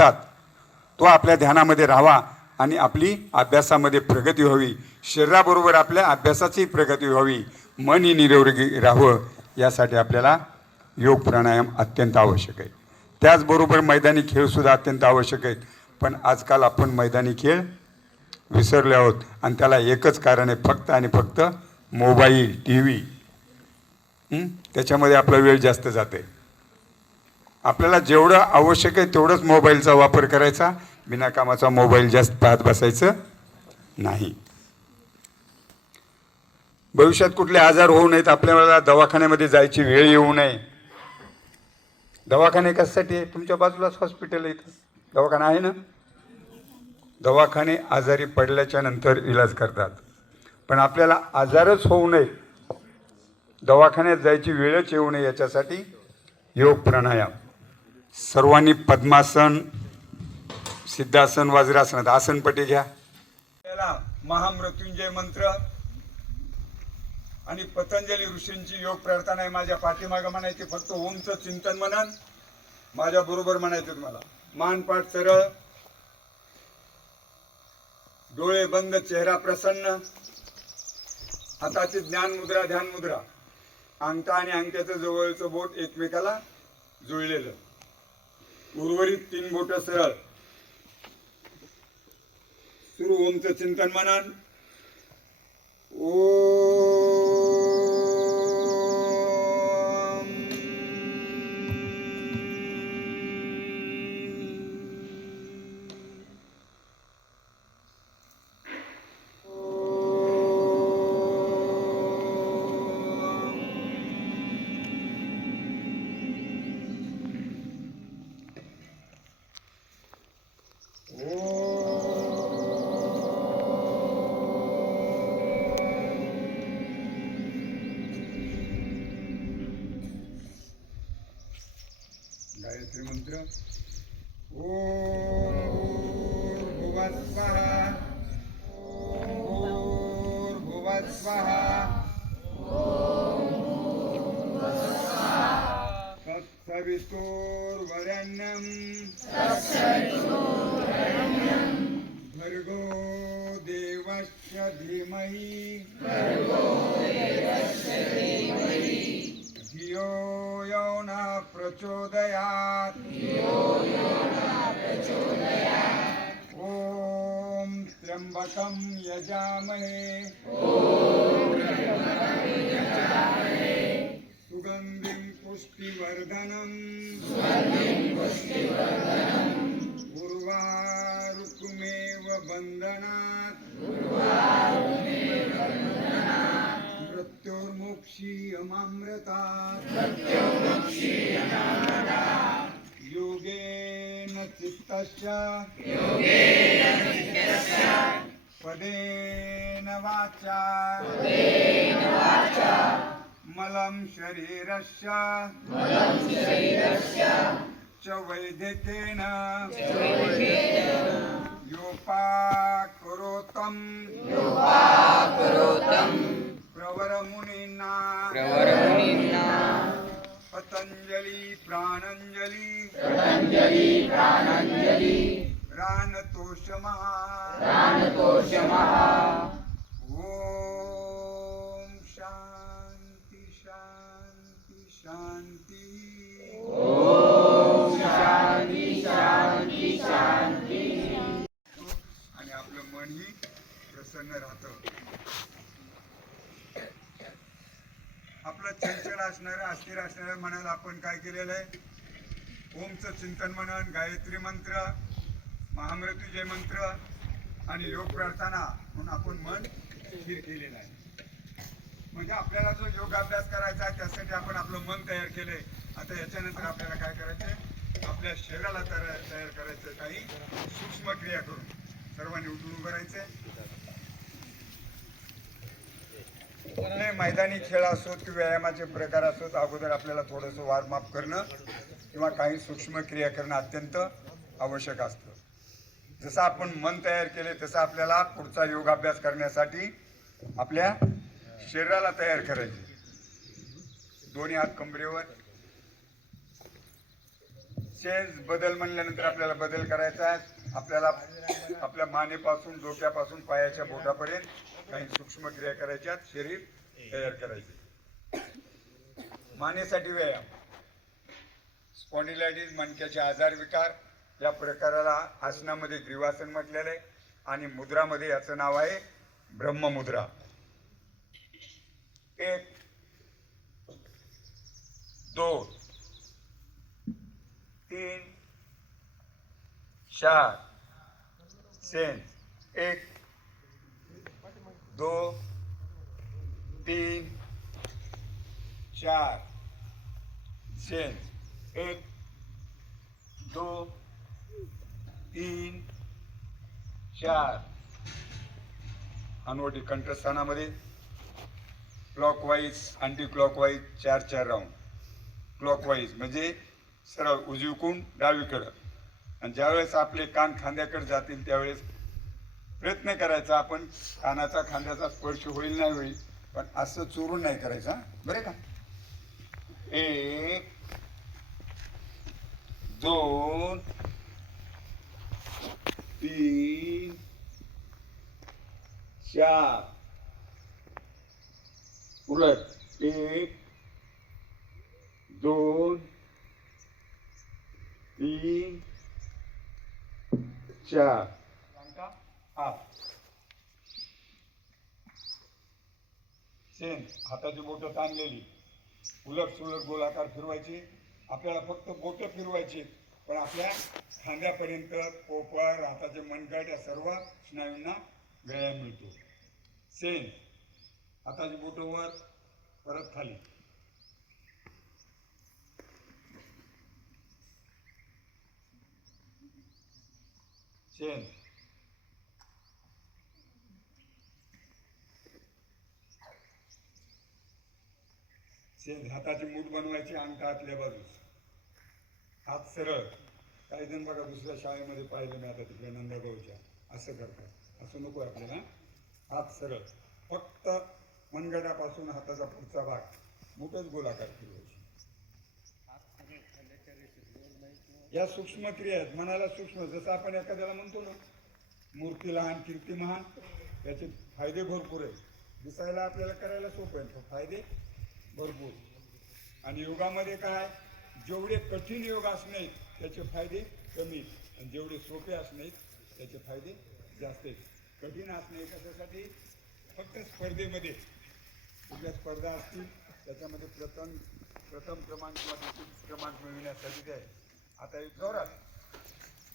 घेतात तो आपल्या ध्यानामध्ये राहावा आणि आपली अभ्यासामध्ये प्रगती व्हावी, शरीराबरोबर आपल्या अभ्यासाची प्रगती व्हावी, मन ही निरोगी राहावं, यासाठी आपल्याला योग प्राणायाम अत्यंत आवश्यक आहे. त्याचबरोबर मैदानी खेळसुद्धा अत्यंत आवश्यक आहेत. पण आजकाल आपण मैदानी खेळ विसरले आहोत आणि त्याला एकच कारण आहे, फक्त आणि फक्त मोबाईल, टी व्ही. त्याच्यामध्ये आपला वेळ जास्त जाते. आपल्याला जेवढं आवश्यक आहे तेवढंच मोबाईलचा वापर करायचा, बिनाकामाचा मोबाईल जास्त पाहत बसायचं नाही. भविष्यात कुठले आजार होऊ नयेत, आपल्याला दवाखान्यामध्ये जायची वेळ येऊ नये. दवाखाने कशासाठी आहे? तुमच्या बाजूलाच हॉस्पिटल आहे, दवाखाना आहे ना. दवाखाने आजारी पडल्याच्या नंतर इलाज करतात, पण आपल्याला आजारच होऊ नये, दवाखान्यात जायची वेळच येऊ नये, याच्यासाठी योग प्राणायाम. सर्वांनी पद्मासन, सिद्धासन, वज्रासन, आसनपट्टी घ्या. त्याला महामृत्युंजय मंत्र आणि पतंजली ऋषींची योग प्रार्थना आहे. माझ्या पाठीमागं म्हणायचे, फक्त ओमचं चिंतन म्हणन, माझ्या बरोबर म्हणायचं तुम्हाला. मानपाठ सरळ, डोळे बंद, चेहरा प्रसन्न, हाताची ज्ञान मुद्रा, ध्यान मुद्रा, अंगठा आणि अंगठ्याचं जवळचं बोट एकमेकाला जुळलेलं, उर्वरित 3 बोट सरळ. सुरू ओमचं चिंतन म्हणन. गायत्री मंत्र. ओम भूर्भुवः स्वः, भूर्भुवः स्वः, तत्सवितुर्वरेण्यं भर्गो देवस्य धीमहि धियो यो न प्रचोदयात्. ओम त्र्यंबकं यजामहे सुगंधिं पुष्टिवर्धनम् उर्वारुकमेव बन्धनात् मृत्युर्मुक्षीयमामृतात्. योगेन चित्तस्य पदेन वाचा मलं शरीरस्य च वैद्यकेन योपाकरोतं प्रवरमुनिना पतंजलि प्राणंजलि रानतोषमः. ओम शांति शांति शांति. ओम शांति शांति शांति. आणि आपलं मनही प्रसन्न राहतं. आपलं चंचल असणारं, अस्थिर असणाऱ्या मनाला आपण काय केलेलं आहे? ओमचं चिंतन म्हणून, गायत्री मंत्र, महामृत्युंजय मंत्र आणि योग प्रार्थना म्हणून आपण मन स्थिर केलेलं आहे. म्हणजे आपल्याला जो योगाभ्यास करायचा आहे त्यासाठी आपण आपलं मन तयार केलंय. आता याच्यानंतर आपल्याला काय करायचंय? आपल्या शरीराला तयार करायचं, काही सूक्ष्म क्रिया करून. सर्वांनी उठून उभं राहायचंय. कुठले मैदानी खेळ असोत किंवा व्यायामाचे प्रकार असोत, अगोदर आपल्याला थोडंसं वॉर्मअप करणं किंवा काही सूक्ष्म क्रिया करणं अत्यंत आवश्यक असतं. जसं आपण मन तयार केले तसं आपल्याला पुढचा योगाभ्यास करण्यासाठी आपल्या शरीराला तयार करायचे. दोन्ही हात कंबरेवर, चेंज बदल म्हणल्यानंतर आपल्याला बदल करायचा आहे. आपल्याला आपल्या मानेपासून डोक्यापासून पायाच्या बोटापर्यंत काही सूक्ष्म क्रिया करायच्या, शरीर तयार करायचे. मानेसाठी व्यायाम, स्पॉन्डिलायटिस मणक्याचे आजार विकार या प्रकाराला आसनामध्ये ग्रीवासन म्हटलेलं आहे आणि मुद्रामध्ये याचं नाव आहे ब्रह्ममुद्रा. 1 2 3 4 सेंस 1 2 3 4 सेंस 1 2 3 4. अनवटी कंठस्थानामध्ये clockwise anti clockwise 4 round. Clockwise म्हणजे सरळ उजवीकडून डावीकडं. आणि ज्यावेळेस आपले कान खांद्याकडे जातील त्यावेळेस प्रयत्न करायचा आपण कानाचा खांद्याचा स्पर्श होईल नाही होईल, पण असं चोरून नाही करायचा, बरे का. 1 2 3 4. उलट 1 2 3 4. सेम हाताची बोटं ताणलेली उलट सुलट गोलाकार फिरवायची. आपल्याला फक्त बोटं फिरवायची, पण आपल्या खांद्यापर्यंत पोपळ हाताचे मनगट या सर्व स्नायूंना व्यायाम मिळतो. सेम हाताची बोटं वर परत खाली. सेम सेम हाताची मूठ बनवायची अंगठा आतल्या बाजूस, हात सरळ. काही जण बघा दुसऱ्या शाळेमध्ये पाहिलं मी आता तिकडे नंदागावच्या, असं करतात. असं नको आपल्याला. हात सरळ, फक्त मनगटापासून हाताचा पुढचा भाग मूठच गोलाकार फिरवायची. या सूक्ष्म क्रिया आहेत, मनाला सूक्ष्म. जसं आपण एखाद्याला म्हणतो ना मूर्ती लहान कीर्ती महान, त्याचे फायदे भरपूर आहेत. दिसायला आपल्याला करायला सोपं आहे, पण फायदे भरपूर. आणि योगामध्ये काय, जेवढे कठीण योग असणे त्याचे फायदे कमी, आणि जेवढे सोपे असणे त्याचे फायदे जास्त आहेत. कठीण असणे कशासाठी, फक्त स्पर्धेमध्ये कुठल्या स्पर्धा असतील त्याच्यामध्ये प्रथम क्रमांक किंवा द्वितीय क्रमांक मिळविण्यासाठी ते आहे. आता एक जोरात,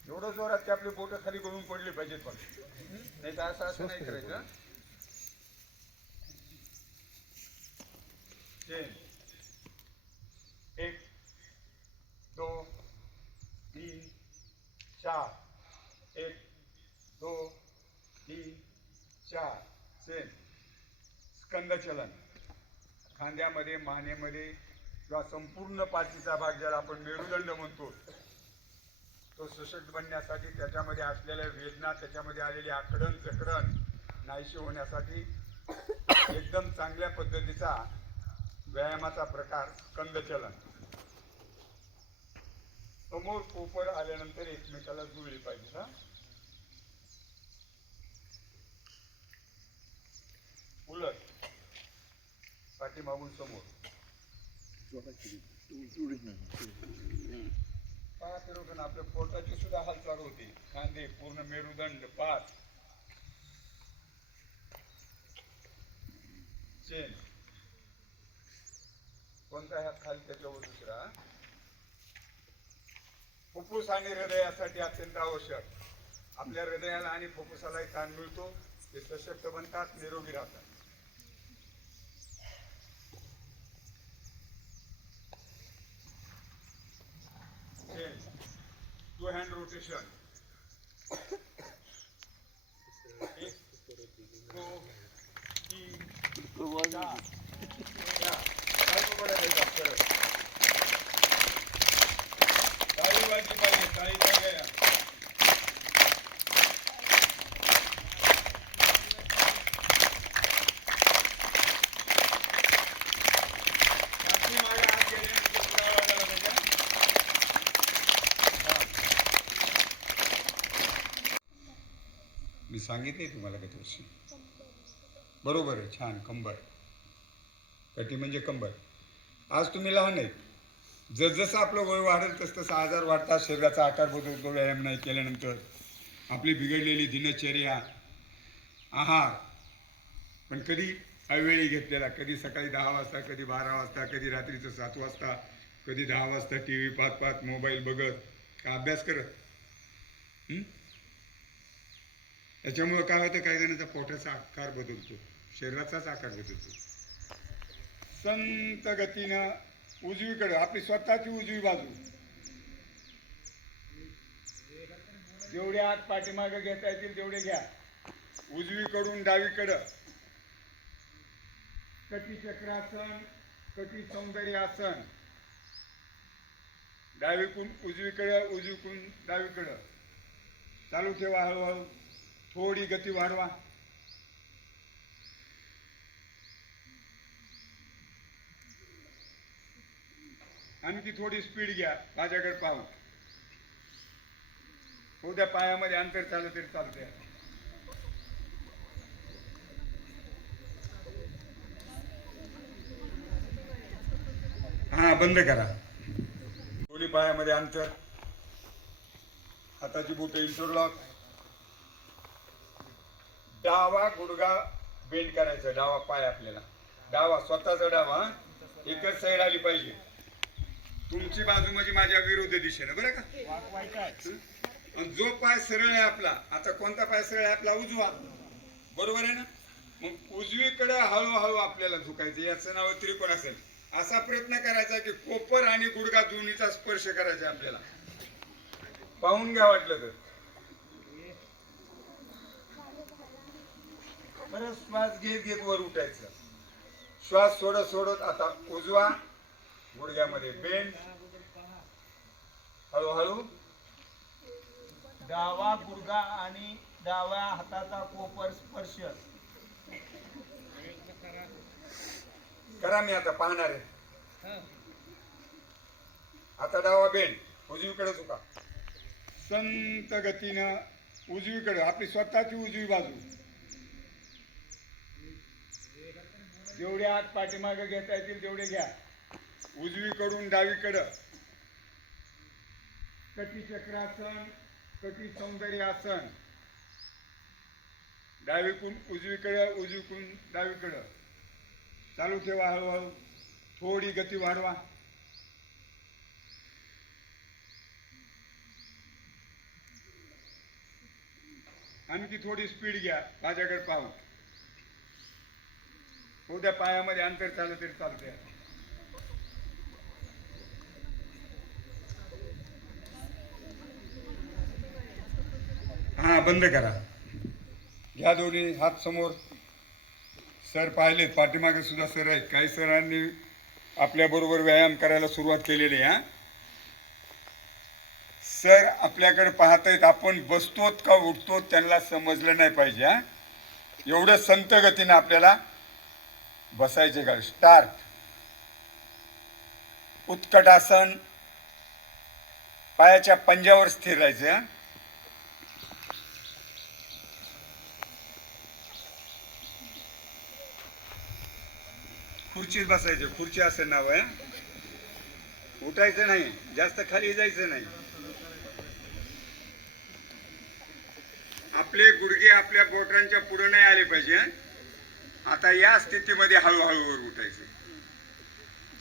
एवढं जोरात की आपली बोटं खाली गळून पडली पाहिजेत, पण नाही तर असं नाही करायचं. 1 2 3 4. 1 2 3 4. सेम स्कंदचलन, खांद्यामध्ये मानेमध्ये किंवा संपूर्ण पाठीचा भाग ज्याला आपण मेरुदंड म्हणतो, तो सशक्त बनण्यासाठी, त्याच्यामध्ये असलेल्या वेदना, त्याच्यामध्ये आलेली आकडण जकडण नाहीशी होण्यासाठी एकदम चांगल्या पद्धतीचा व्यायामाचा प्रकार स्कंदचलन. समोर पोपर आल्यानंतर एकमेकाला जुळली पाहिजे. उलट पाठीमागून समोर पाच रोगन आपल्या पोटाची सुद्धा हालचाल होती. खांदे पूर्ण मेरुदंड पाठ. चेन कोणता हात खाली त्याच्यावर दुसरा. फुफ्फुस आणि हृदयासाठी अत्यंत आवश्यक. आपल्या हृदयाला आणि फुफ्फुसालाही ताण मिळतो, ते सशक्त बनतात, निरोगी राहतात. Two hand rotation. 1 2 3 4. टाळी वाजली पाहिजे, टाळीचा व्यायाम. मी सांगितले तुम्हाला गत वर्षी. बरोबर आहे, छान. कंबर, कटी म्हणजे कंबर. आज तुम्ही लहान आहेत, जसजसं आपलं वय वाढेल तसं आजार वाढतात, शरीराचा आकार बदलतो व्यायाम नाही केल्यानंतर. आपली बिघडलेली दिनचर्या, आहार पण कधी अवेळी घेतलेला, कधी सकाळी 10 वाजता, कधी 12 वाजता, कधी रात्रीचं 7 वाजता, कधी 10 वाजता टी व्ही पाहत पाहत, मोबाईल बघत, का अभ्यास करत. त्याच्यामुळं काय होतं, काही जणांचा पोटाचा आकार बदलतो, शरीराचाच आकार बदलतो. संत गतीनं उजवीकडे आपली स्वतःची उजवी बाजू, जेवढे हात पाठीमागे घेता येतील तेवढे घ्या. उजवीकडून डावीकडं कटी चक्रासन, कटी सौंदर्य आसन. डावीकडून उजवीकडे, उजवीकडून डावीकडं. चालू ठेवा, हळूहळू थोडी गती वाढवा. आणखी थोडी स्पीड घ्या, माझ्याकडे पाहू. उद्या पायामध्ये अंतर चालू तरी चालते. हा, बंद करा. दोन्ही पायामध्ये अंतर, हाताची बोटे इंटरलॉक. डावा गुडघा बेंड करायचा, डावा पाय आपल्याला, डावा स्वतःचा डावा एकच साईड आली पाहिजे. तुमची बाजू म्हणजे माझ्या विरुद्ध दिशेने, बरं का. जो पाय सरळ आहे आपला, आता कोणता पाय सरळ आहे आपला? उजवा, बरोबर आहे ना. मग उजवीकडे हळूहळू आपल्याला झुकायचं, याचं नाव त्रिकोण असेल. असा प्रयत्न करायचा की कोपर आणि गुडघा दोन्हीचा स्पर्श करायचा आपल्याला. पाहून घ्या वाटलं तर. परत श्वास घेत घेत वर उठायचं, श्वास सोडत सोडत. आता उजवा गुडघ्यामध्ये बेंड, हळूहळू डावा गुडघा आणि डाव्या हाताचा कोपर स्पर्श करा. मी आता पाहणार आहे. आता डावा बेंड, उजवीकडे झुका. संत गतीनं उजवीकडे आपली स्वतःची उजवी बाजू, जेवढे हात पाठीमागे घेता येतील तेवढे घ्या. उजवीकडून डावीकडं कटी चक्रासन, कटी सौंदर्य आसन. डावीकडून उजवीकडे, उजवीकडून डावीकडं. चालू ठेवा, हळूहळू थोडी गती वाढवा. आणखी थोडी स्पीड घ्या, माझ्याकडे पाहू. उद्या पायामध्ये अंतर चालू तरी चालते. हा, बंद करा. घ्या दोन्ही हात समोर. सर पाहिलेत, पाठीमागे सुद्धा सर आहेत. काही सरांनी आपल्या बरोबर व्यायाम करायला सुरुवात केलेली आहे. सर आपल्याकडे पाहत आहेत, आपण बसतोत का उठतो त्यांना समजलं नाही पाहिजे. एवढं संत गतीने आपल्याला बसायचे का. स्टार्ट. उत्कटासन, पायाच्या पंजावर स्थिर राहायचं. खुर्चीत बसायचे, खुर्ची असं नाव आहे. उठायचं नाही, जास्त खाली जायचं नाही. आपले गुडघे आपल्या बोटांच्या पुढे नाही आले पाहिजे. आता या स्थितीमध्ये हळूहळू वर उठायचं.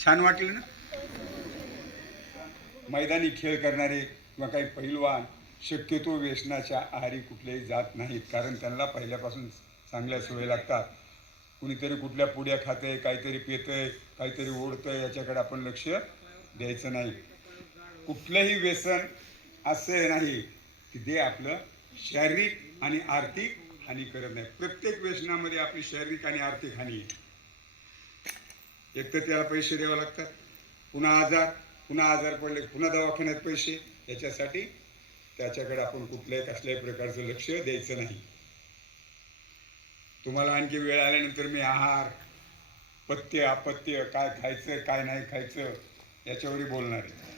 छान वाटलं ना. मैदानी खेळ करणारे किंवा काही पैलवान शक्यतो व्यसनाच्या आहारी कुठलेही जात नाहीत, कारण त्यांना पहिल्यापासून चांगल्या सवयी लागतात. कुणीतरी कुठल्या पुड्या खातंय, काहीतरी पेतंय, काहीतरी ओढतंय, याच्याकडे आपण लक्ष द्यायचं नाही. कुठलंही व्यसन असं नाही की ते आपलं शारीरिक आणि आर्थिक हानी करत नाही. प्रत्येक व्यसनामध्ये आपली शारीरिक आणि आर्थिक हानी आहे. एक तर त्याला पैसे द्यावे लागतात, पुन्हा आजार पडले पुन्हा दवाखान्यात पैसे. याच्यासाठी त्याच्याकडे आपण कुठल्याही कसल्याही प्रकारचं लक्ष द्यायचं नाही. तुम्हाला आणखी वेळ आल्यानंतर मी आहार, पथ्य अपथ्य, काय खायचं काय नाही खायचं याच्यावरही बोलणार आहे.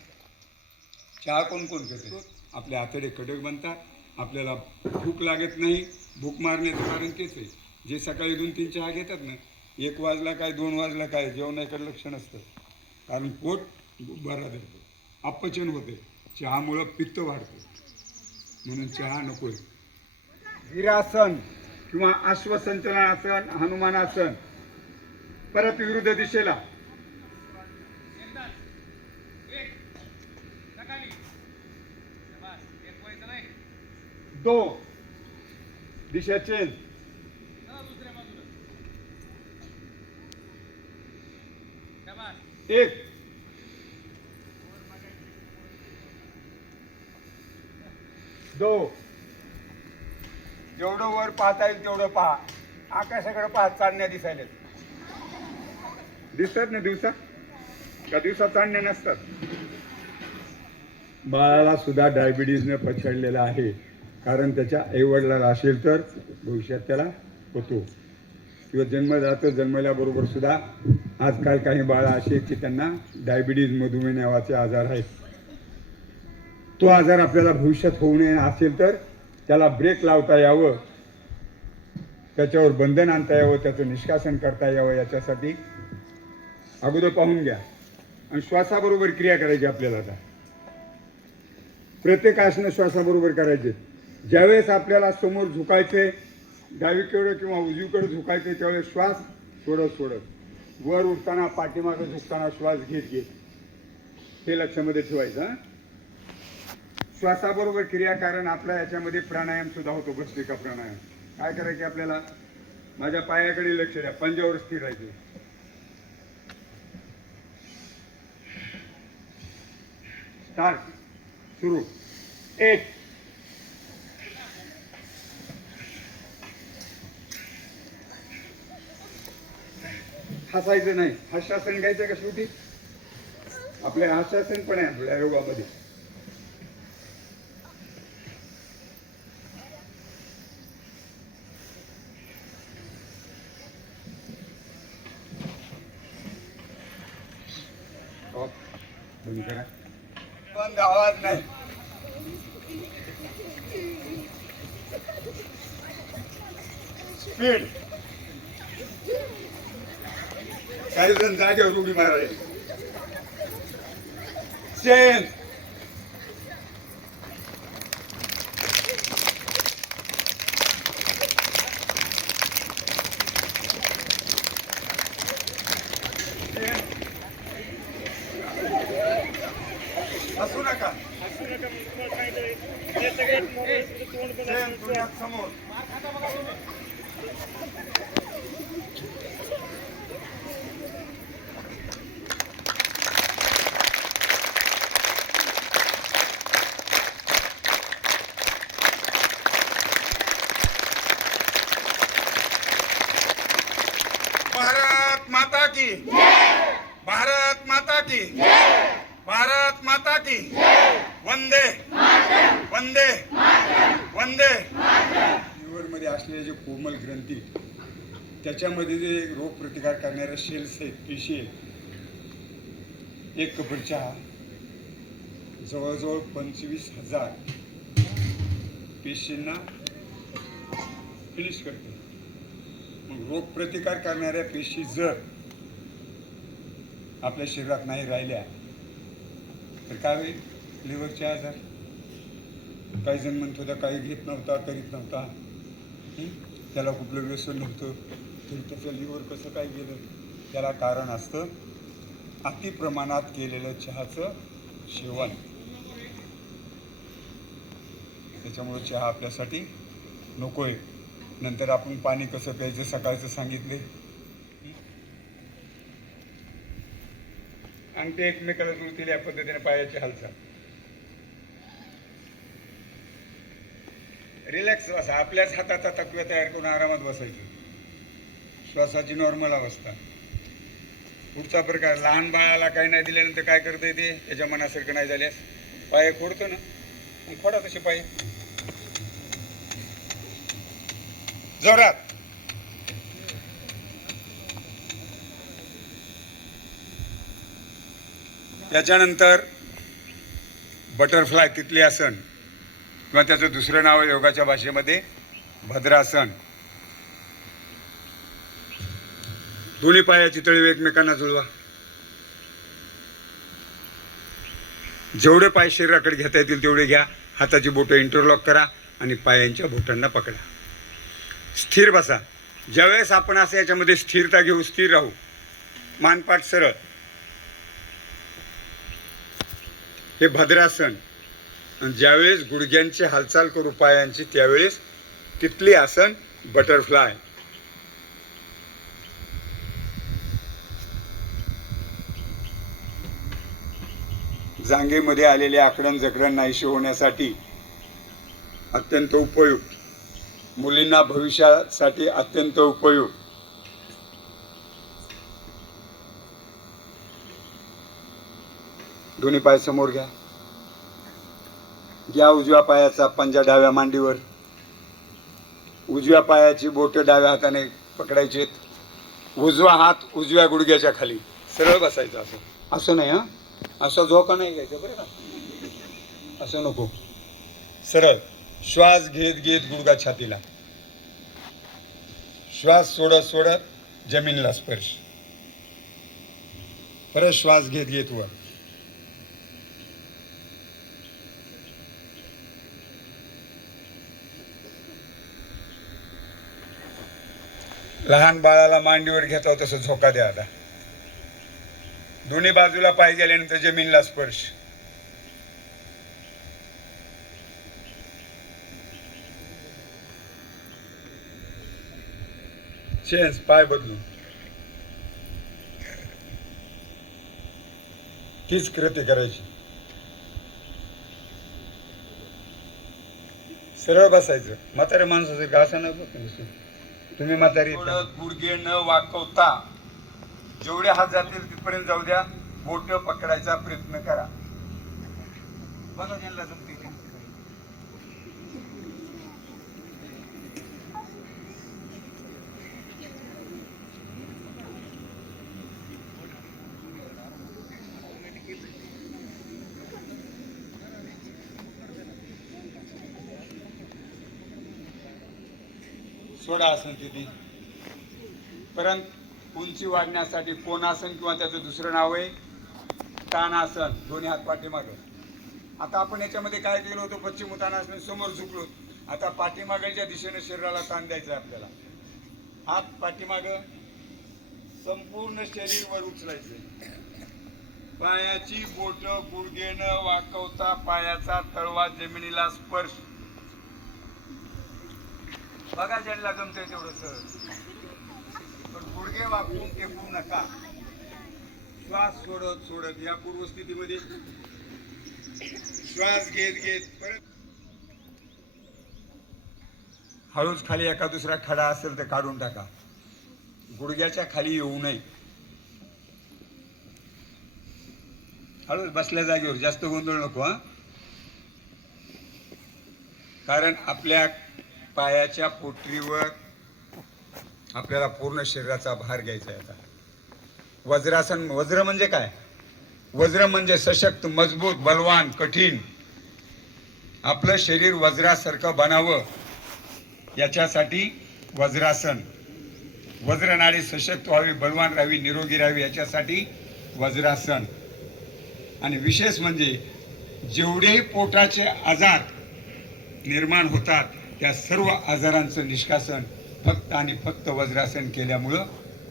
चहा कोण कोण पिते? आपले आतडे कडक बनतात, आपल्याला भूक लागत नाही, भूक मारण्याचं कारण तेच आहे. जे सकाळी 2-3 चहा घेतात ना, 1 वाजला काय 2 वाजला काय जेवणाकडे लक्ष नसतं, कारण पोट बरा धरतं, अपचन होते, चहामुळं पित्त वाढतं, म्हणून चहा नकोय. वीरासन किंवा अश्वसंचलनासन, हनुमानासन. परत विरुद्ध दिशेला. दो दिशा चेंज. एक. दो. जेवढं वर पाहता येईल तेवढं पहा. आकाशाकडे पाहत चांदण्या दिसायला दिसतात ना दिवसात, का दिवसात चांदण्या नसतात. बाळाला सुद्धा डायबिटीजने पछाडलेला आहे, कारण त्याच्या आईवडिलाला असेल तर भविष्यात त्याला होतो, किंवा जन्मल्याबरोबर सुद्धा आजकाल काही बाळा असे की त्यांना डायबिटीज, मधुमेह नावाचे आजार आहेत. तो आजार आपल्याला भविष्यात होऊ नये असेल तर त्याला ब्रेक लावता यावं, त्याच्यावर बंधन आणता यावं, त्याचं निष्कासन करता यावं, याच्यासाठी अगोदर पाहून घ्या. आणि श्वासाबरोबर क्रिया करायची आपल्याला. आता प्रत्येक आसनं श्वासाबरोबर करायचे. ज्यावेळेस आपल्याला समोर झुकायचे, डावीकडे किंवा उजवीकडे झुकायचे, त्यावेळेस श्वास सोडत सोडत वर उठताना पाठीमागे झुकताना श्वास घेत घेत, हे लक्षामध्ये ठेवायचं. श्वासाबरोबर क्रिया, कारण आपल्या याच्यामध्ये प्राणायाम सुद्धा होतो, भस्त्रिका प्राणायाम. काय करायचे आपल्याला? माझ्या पायाकडे लक्ष द्या, पंजावर स्थिर राहायचे. स्टार्ट. सुरू. एक. हसायचं नाही. हास्यासन घ्यायचं का शेवटी? आपल्या हास्यासन पण आहे आपल्या योगामध्ये. बंद, आवाज नाही. स्पीड. काही जण जागेवर उडी मारायला. चेंज. हसू नका. समोर. भारत माता की, भारत माता की, भारत माता की. वंदे वंदे वंदे. लिव्हरमध्ये असलेले जे कोमल ग्रंथी, त्याच्यामध्ये जे रोग प्रतिकार करणाऱ्या सेल्स आहेत, पेशी आहेत, एक कप चहा जवळजवळ 25,000 पेशींना फिनिश करते. मग रोग प्रतिकार करणाऱ्या पेशी जर आपल्या शरीरात नाही राहिल्या तर काय होईल? लिव्हरचे आजार. काही जण म्हणत होता काही घेत नव्हता, करीत नव्हता, त्याला कुठलं व्यसन नव्हतं, तरी त्याचं लिव्हर कसं काय गेलं? त्याला कारण असतं अति प्रमाणात केलेलं चहाचं सेवन. त्याच्यामुळे चहा आपल्यासाठी नकोय. नंतर आपण पाणी कसं प्यायचं सकाळचं सांगितले. आणि ते एकमेकाला जुळतील या पद्धतीने पायाची हालचाल. रिलॅक्स बसा. आपल्याच हाताचा तक्त्या तयार करून आरामात बसायचं. श्वासाची नॉर्मल अवस्था. पुढचा प्रकार, लहान बाळाला काही नाही दिल्यानंतर काय करता येते? त्याच्या मनासारखं नाही झाल्यास पाय खोडतो ना, मग खोडा तसे पाय जोरात. त्याच्यानंतर बटरफ्लाय तिथले आसन, किंवा त्याचं दुसरं नाव आहे योगाच्या भाषेमध्ये भद्रासन. दोन्ही पायाची तळवे एकमेकांना जुळवा. जेवढे पाय शरीराकडे घेता येतील तेवढे घ्या. हाताची बोटं इंटरलॉक करा आणि पायांच्या बोटांना पकडा. स्थिर बसा. ज्यावेळेस आपण असं याच्यामध्ये स्थिरता घेऊ, स्थिर राहू, मानपाठ सरळ, हे भद्रासन. आणि ज्यावेळेस गुडघ्यांची हालचाल करू पायांची, त्यावेळेस तिथली आसन बटरफ्लाय. जांघेमध्ये आलेले आकडण जकडण नाहीसे होण्यासाठी अत्यंत उपयुक्त, मुलींना भविष्यासाठी अत्यंत उपयुक्त. दोन्ही पाय समोर घ्या. घ्या उजव्या पायाचा पंजा डाव्या मांडीवर. उजव्या पायाची बोटं डाव्या हाताने पकडायची. उजवा हात उजव्या गुडघ्याच्या खाली. सरळ बसायचं. असं असं नाही, हां, असा झोका नाही घ्यायचा बरं का, असं नको. सरळ श्वास घेत घेत गुडघा छातीला, श्वास सोडत सोडत जमिनीला स्पर्श, परत श्वास घेत घेत वर. लहान बाळाला मांडीवर घेता तसं झोका द्या. आता दोन्ही बाजूला पाय गेल्यानंतर जमिनीला स्पर्श. चेंज, पाय बदलून. तीच कृती करायची. सरळ बसायचं. म्हातारे माणसाचं का असं नाही. तुम्ही म्हातारी गुडघे न वाकवता जेवढे हात जातील तिथपर्यंत जाऊ द्या. बोट पकडायचा प्रयत्न करा. बघा ज्यांना जमते. सोडा आसन तिथे. परंतु उंची वाढण्यासाठी कोणासन किंवा त्याचं दुसरं नाव आहे तानासन. दोन्ही हात पाठीमागं. आता आपण याच्यामध्ये काय केलं होतं, पश्चिम उत्तानासन समोर झुकलो. आता पाठीमागच्या दिशेने शरीराला ताण द्यायचं आहे आपल्याला. हात पाठीमागं, संपूर्ण शरीर वर उचलायचं. पायाची बोट गुडघे न वाकवता पायाचा तळवा जमिनीला स्पर्श. बघा ज्यांना जमतंय तेवढं सहज, पण गुडघे वाकवून टेकवू नका. श्वास सोडत सोडत या पूर्वस्थितीमध्ये श्वास घेत घेत परत हळूच खाली एका दुसरा खडा असेल तर काढून टाका. गुडघ्याच्या खाली येऊ नये. हळूच बसल्या जागेवर, जास्त गोंधळ नको. हा, कारण आपल्या पायाच्या पोटरीवर आपल्याला पूर्ण शरीराचा भार घ्यायचा आहे. आता वज्रासन. वज्र म्हणजे काय? वज्र म्हणजे सशक्त, मजबूत, बलवान, कठीण. आपलं शरीर वज्रासारखं बनावं याच्यासाठी वज्रासन. वज्रनाडी सशक्त व्हावी, बलवान राहावी, निरोगी राहावी याच्यासाठी वज्रासन. आणि विशेष म्हणजे जेवढेही पोटाचे आजार निर्माण होतात त्या सर्व आजारांचं निष्कासन फक्त आणि फक्त वज्रासन केल्यामुळं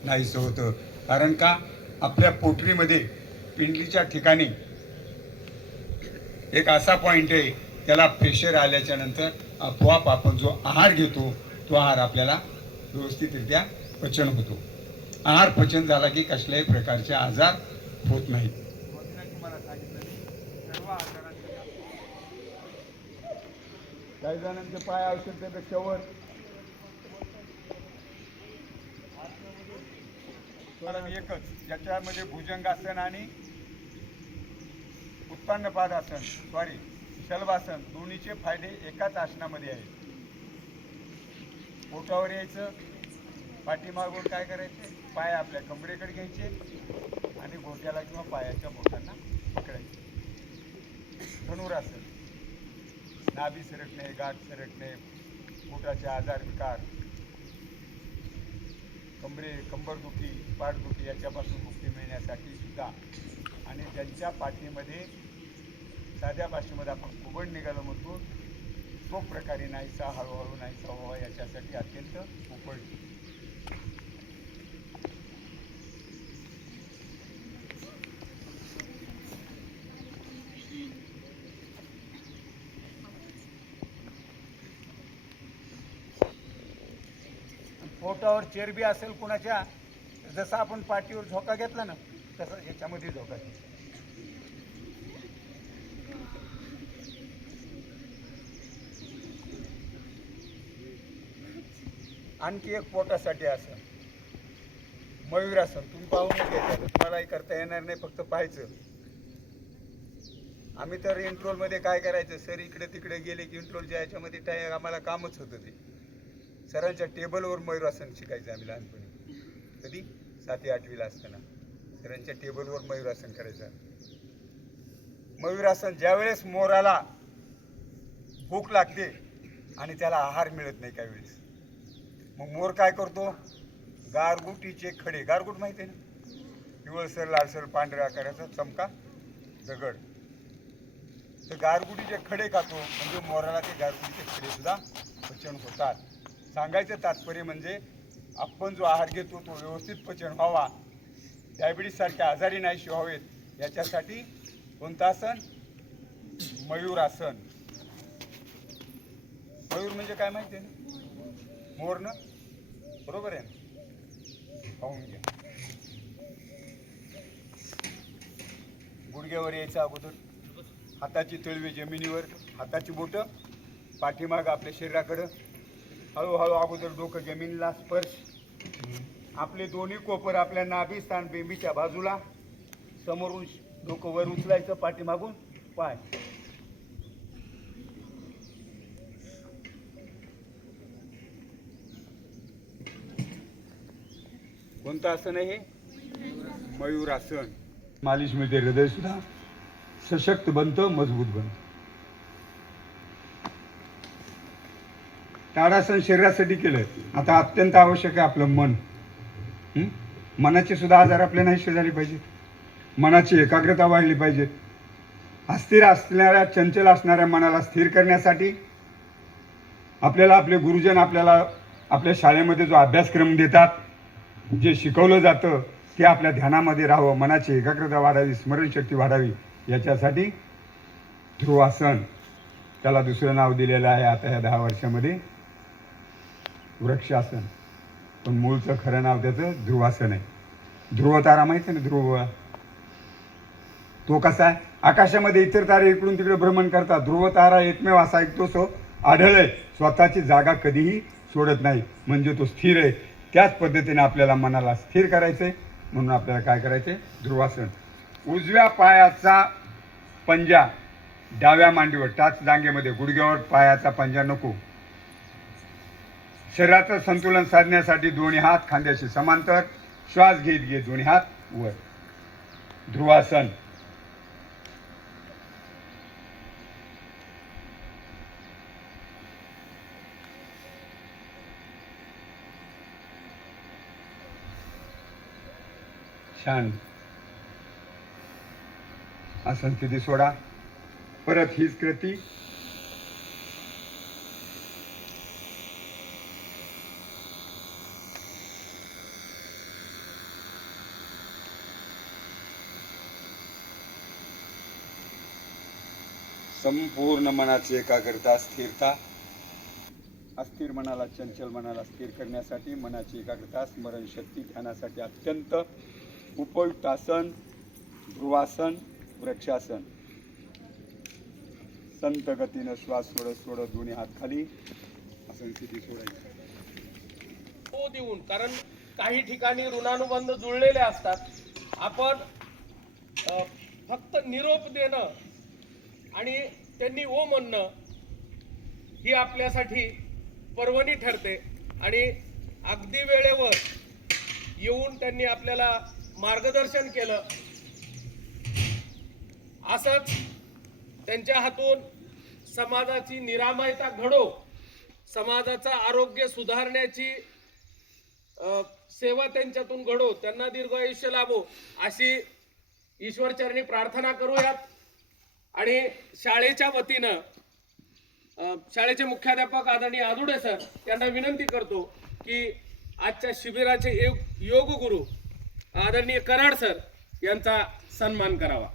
नाहीसं होतं. कारण का, आपल्या पोटरीमध्ये पिंडलीच्या ठिकाणी एक असा पॉइंट आहे, त्याला प्रेशर आल्याच्या नंतर आपोआप आपण जो आहार घेतो तो आहार आपल्याला व्यवस्थितरित्या पचन होतो. आहार पचन झाला की कसल्याही प्रकारचे आजार होत नाहीत. काही जणांचे पाय आवश्यकतेपेक्षा वर. एकच, ज्याच्यामध्ये भुजंगासन आणि उत्पन्नपादासन, शलभासन, दोन्हीचे फायदे एकाच आसनामध्ये आहेत. पोटावर यायचं, पाठीमागून काय करायचे, पाय आपल्या कमरेकडे घ्यायचे आणि घोट्याला किंवा पायाच्या बोटांना पकडायचे. धनुरासन. नाभी सरकणे, गाठ सरकणे, पोटाचे आजार विकार, कंबरदुखी, पाठदुखी याच्यापासून मुक्ती मिळण्यासाठी सुद्धा, आणि त्यांच्या पाठीमध्ये साध्या भाषेमध्ये आपण कुबड निघालो म्हणतो तो प्रकारे नाहीसा हळूहळू नाहीसा व्हावा याच्यासाठी अत्यंत उपयोगी. पोटावर चरबी असेल कुणाच्या, जसं आपण पाठीवर झोका घेतला ना तसं याच्यामध्ये झोका घ्यायचा. आणखी एक पोटासाठी आसन मयूरासन, तुम्ही पाहून घ्यायचं, तुम्हालाही करता येणार नाही, फक्त पाहायचं. आम्ही तर इंट्रोलमध्ये काय करायचं, सर इकडे तिकडे गेले की इंट्रोलच्या याच्यामध्ये आम्हाला कामच होतं. ते सरांच्या टेबलवर मयूरासन शिकायचं आम्ही लहानपणी. कधी 7वी 8वीला असताना सरांच्या टेबलवर मयूरासन करायचं. मयूरासन ज्यावेळेस मोराला भूक लागते आणि त्याला आहार मिळत नाही काही वेळेस, मग मोर काय करतो, गारगुटीचे खडे, गारगुट माहिती आहे ना, पिवळसर लालसर पांढऱ्या आकाराचा चमका दगड, तर गारगुटीचे खडे खातो, म्हणजे मोराला ते गारगुटीचे खडे सुद्धा पचन होतात. सांगायचं तात्पर्य म्हणजे आपण जो आहार घेतो तो व्यवस्थित पचन व्हावा, डायबिटीस सारख्या आजारी नाहीशी व्हावेत याच्यासाठी कोणतं आसन, मयूरासन. मयूर म्हणजे काय माहिती आहे ना, मोर ना, बरोबर आहे ना, पाहून घ्या. गुडघ्यावर यायचं अगोदर, हाताची तळवी जमिनीवर, हाताची बोटं पाठीमाग आपल्या शरीराकडं, हळूहळू अगोदर डोकं जमिनीला स्पर्श, आपले दोन्ही कोपर आपल्या नाभी स्थान बेंबीच्या बाजूला, समोरून डोकं वर उचलायचं, पाठीमागून पाय. कोणतं आसन आहे हे, मयूरासन. मालिशमध्ये हृदय सुद्धा सशक्त बनतं, मजबूत बनतं. ताडासन शरीरासाठी केलं. आता अत्यंत आवश्यक आहे आपलं मन. मनाचे सुद्धा आजार आपल्या नाहीसे झाले पाहिजे, मनाची एकाग्रता वाढली पाहिजे. अस्थिर असणाऱ्या, चंचल असणाऱ्या मनाला स्थिर करण्यासाठी आपल्याला आपले गुरुजन आपल्याला आपल्या शाळेमध्ये जो अभ्यासक्रम देतात, जे शिकवलं जातं ते आपल्या ध्यानामध्ये राहावं, मनाची एकाग्रता वाढावी, स्मरणशक्ती वाढावी, याच्यासाठी ध्रुवासन, त्याला दुसरं नाव दिलेलं आहे आता ह्या 10 वर्षामध्ये वृक्षासन, पण मूळचं खरं नाव त्याचं ध्रुवासन आहे. ध्रुव तारा माहिती आहे ना, ध्रुव तो कसा आहे, आकाशामध्ये इतर तारे इकडून तिकडे भ्रमण करतात, ध्रुव तारा एकमेव असा एक तो सो आढळेल, स्वतःची जागा कधीही सोडत नाही, म्हणजे तो स्थिर आहे. त्याच पद्धतीने आपल्याला मनाला स्थिर करायचंय, म्हणून आपल्याला काय करायचंय, ध्रुवासन. उजव्या पायाचा पंजा डाव्या मांडीवर, टाच जांगेमध्ये, गुडघ्यावर पायाचा पंजा नको. शरीराचं संतुलन साधण्यासाठी दोन्ही हात खांद्याशी समांतर, श्वास घेत घेत दोन्ही हात वर, ध्रुवासन. छान. आसन स्थिती सोडा, परत हीच कृती. संपूर्ण मनाची एकाग्रता, स्थिरता. अस्थिर मनाला, चंचल मनाला स्थिर करण्यासाठी मनाची एकाग्रता, स्मरणशक्ती, ध्यानासाठी अत्यंत उपयुक्त आसन ध्रुवासन, वृक्षासन. संत गतीनं श्वास सोडत सोडत दोन्ही हात खाली, आसन स्थिती सोडायची. हो देऊन, कारण काही ठिकाणी ऋणानुबंध जुळलेले असतात. आपण फक्त निरोप देणं आणि त्यांनी ओ म्हणणं ही आपल्यासाठी पर्वणी ठरते, आणि अगदी वेळेवर येऊन त्यांनी आपल्याला मार्गदर्शन केलं. असंच त्यांच्या हातून समाजाची निरामयता घडो समाजाचं आरोग्य सुधारण्याची सेवा त्यांच्यातून घडो, त्यांना दीर्घ आयुष्य लाभो अशी ईश्वरचरणी प्रार्थना करूयात. आणि शाळेच्या वतीनं शाळेचे मुख्याध्यापक आदरणीय आदुडे सर यांना विनंती करतो की आजच्या शिबिराचे योग गुरु आदरणीय कराड सर यांचा सन्मान करावा.